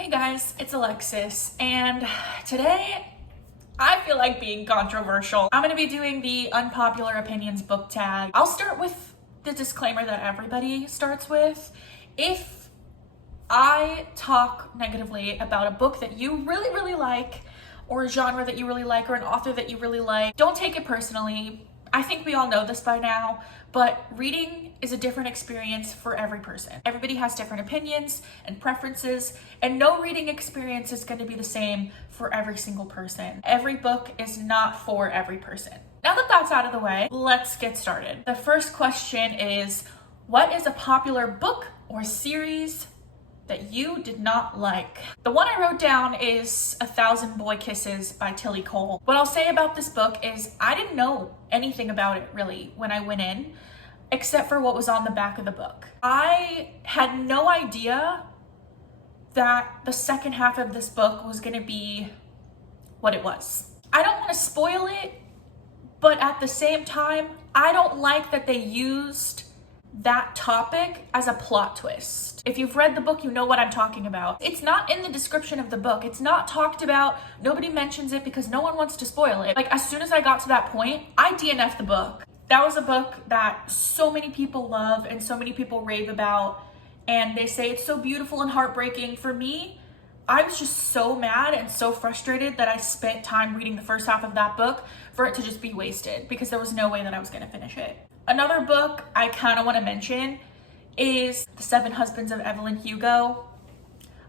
Hey guys, it's Alexis, and today I feel like being controversial. I'm gonna be doing the unpopular opinions book tag. I'll start with the disclaimer that everybody starts with. If I talk negatively about a book that you really like, or a genre that you really like, or an author that you really like, don't take it personally. I think we all know this by now, but reading is a different experience for every person. Everybody has different opinions and preferences, and no reading experience is going to be the same for every single person. Every book is not for every person. Now that that's out of the way, let's get started. The first question is, what is a popular book or series that you did not like? The one I wrote down is 1,000 Boy Kisses by Tilly Cole. What I'll say about this book is I didn't know anything about it really when I went in, except for what was on the back of the book. I had no idea that the second half of this book was gonna be what it was. I don't wanna spoil it, but at the same time, I don't like that they used that topic as a plot twist. If you've read the book, you know what I'm talking about. It's not in the description of the book. It's not talked about. Nobody mentions it because no one wants to spoil it. Like, as soon as I got to that point, I DNF'd the book. That was a book that so many people love and so many people rave about, and they say it's so beautiful and heartbreaking. For me, I was just so mad and so frustrated that I spent time reading the first half of that book for it to just be wasted because there was no way that I was gonna finish it. Another book I kind of want to mention is The 7 Husbands of Evelyn Hugo.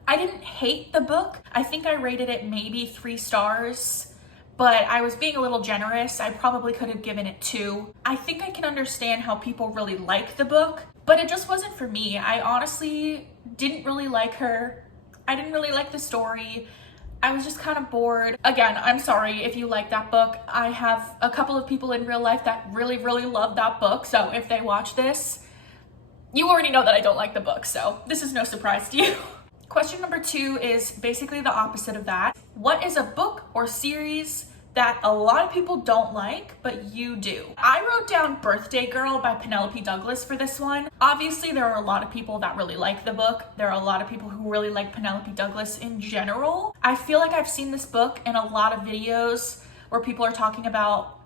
I didn't hate the book. I think I rated it maybe 3 stars, but I was being a little generous. I probably could have given it 2. I think I can understand how people really like the book, but it just wasn't for me. I honestly didn't really like her. I didn't really like the story. I was just kind of bored. Again, I'm sorry if you like that book. I have a couple of people in real life that really love that book. So if they watch this, you already know that I don't like the book. So this is no surprise to you. Question number 2 is basically the opposite of that. What is a book or series that a lot of people don't like, but you do? I wrote down Birthday Girl by Penelope Douglas for this one. Obviously, there are a lot of people that really like the book. There are a lot of people who really like Penelope Douglas in general. I feel like I've seen this book in a lot of videos where people are talking about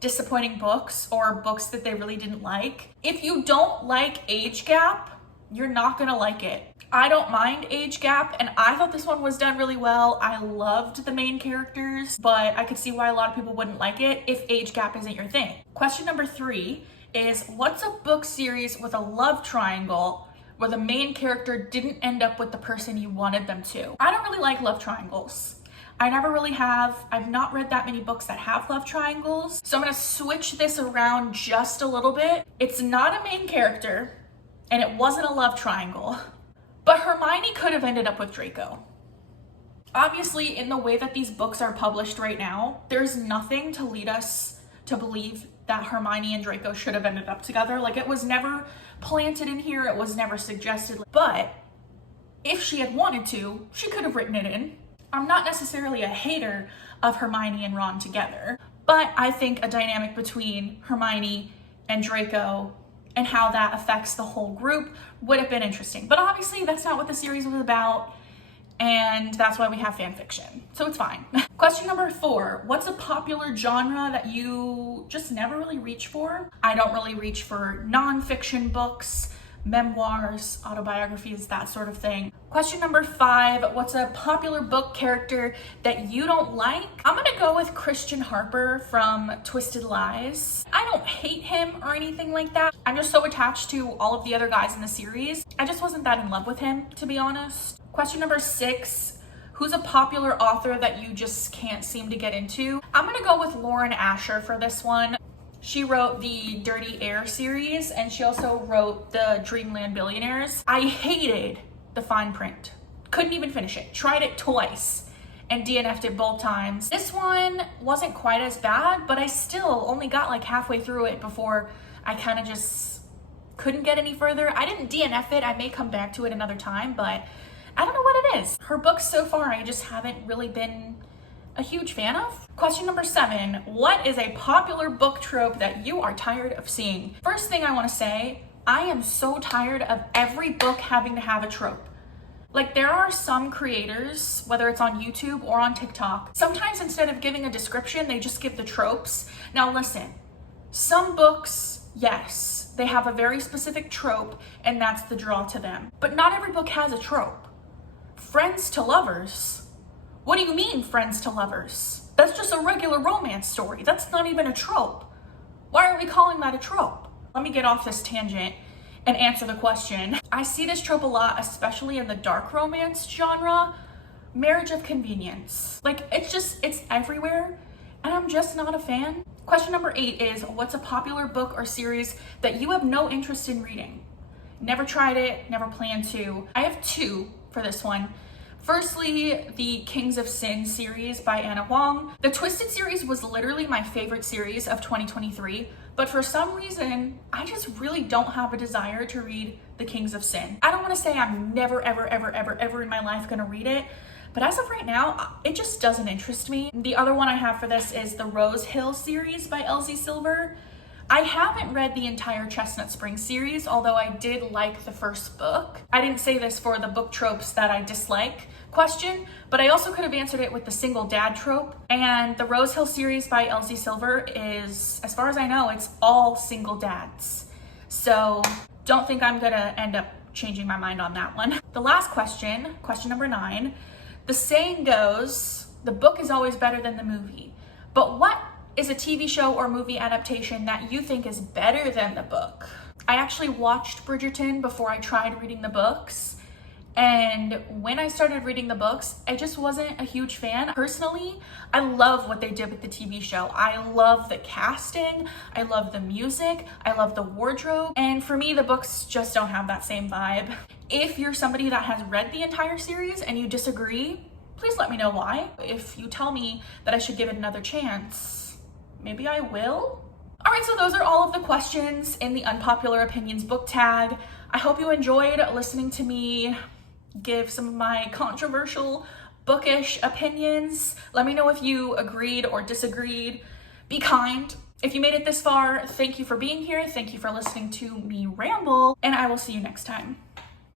disappointing books or books that they really didn't like. If you don't like age gap, you're not gonna like it. I don't mind age gap, and I thought this one was done really well. I loved the main characters, but I could see why a lot of people wouldn't like it if age gap isn't your thing. Question number 3 is, what's a book series with a love triangle where the main character didn't end up with the person you wanted them to? I don't really like love triangles. I never really have. I've not read that many books that have love triangles. So I'm gonna switch this around just a little bit. It's not a main character, and it wasn't a love triangle, but Hermione could have ended up with Draco. Obviously, in the way that these books are published right now, there's nothing to lead us to believe that Hermione and Draco should have ended up together. Like, it was never planted in here, it was never suggested. But if she had wanted to, she could have written it in. I'm not necessarily a hater of Hermione and Ron together, but I think a dynamic between Hermione and Draco and how that affects the whole group would have been interesting. But obviously that's not what the series was about, and that's why we have fan fiction, so it's fine. Question number 4, what's a popular genre that you just never really reach for? I don't really reach for nonfiction books, memoirs, autobiographies, that sort of thing. Question number 5, what's a popular book character that you don't like? I'm gonna go with Christian Harper from Twisted Lies. I don't hate him or anything like that. I'm just so attached to all of the other guys in the series. I just wasn't that in love with him, to be honest. Question number 6, who's a popular author that you just can't seem to get into? I'm gonna go with Lauren Asher for this one. She wrote the Dirty Air series, and she also wrote the Dreamland Billionaires. I hated the fine print. Couldn't even finish it. Tried it twice and DNF'd it both times. This one wasn't quite as bad, but I still only got like halfway through it before I kind of just couldn't get any further. I didn't DNF it. I may come back to it another time, but I don't know what it is. Her books so far, I just haven't really been a huge fan of. Question number 7, what is a popular book trope that you are tired of seeing? First thing I want to say, I am so tired of every book having to have a trope. Like, there are some creators, whether it's on YouTube or on TikTok, sometimes instead of giving a description, they just give the tropes. Now listen, some books, yes, they have a very specific trope and that's the draw to them. But not every book has a trope. Friends to lovers. What do you mean, friends to lovers? That's just a regular romance story. That's not even a trope. Why aren't we calling that a trope? Let me get off this tangent and answer the question. I see this trope a lot, especially in the dark romance genre. Marriage of convenience. Like, it's everywhere, and I'm just not a fan. Question number 8 is, what's a popular book or series that you have no interest in reading? Never tried it, never plan to. I have 2 for this one. Firstly, the Kings of Sin series by Anna Huang. The Twisted series was literally my favorite series of 2023, but for some reason, I just really don't have a desire to read the Kings of Sin. I don't want to say I'm never, ever, ever, ever, ever in my life gonna read it, but as of right now, it just doesn't interest me. The other one I have for this is the Rose Hill series by Elsie Silver. I haven't read the entire Chestnut Springs series, although I did like the first book. I didn't say this for the book tropes that I dislike question, but I also could have answered it with the single dad trope. And the Rose Hill series by Elsie Silver is, as far as I know, it's all single dads. So don't think I'm gonna end up changing my mind on that one. The last question, question number 9, the saying goes, the book is always better than the movie. But what is a TV show or movie adaptation that you think is better than the book? I actually watched Bridgerton before I tried reading the books. And when I started reading the books, I just wasn't a huge fan. Personally, I love what they did with the TV show. I love the casting, I love the music, I love the wardrobe. And for me, the books just don't have that same vibe. If you're somebody that has read the entire series and you disagree, please let me know why. If you tell me that I should give it another chance, maybe I will. All right, so those are all of the questions in the Unpopular Opinions book tag. I hope you enjoyed listening to me give some of my controversial bookish opinions. Let me know if you agreed or disagreed. Be kind. If you made it this far, thank you for being here. Thank you for listening to me ramble, and I will see you next time.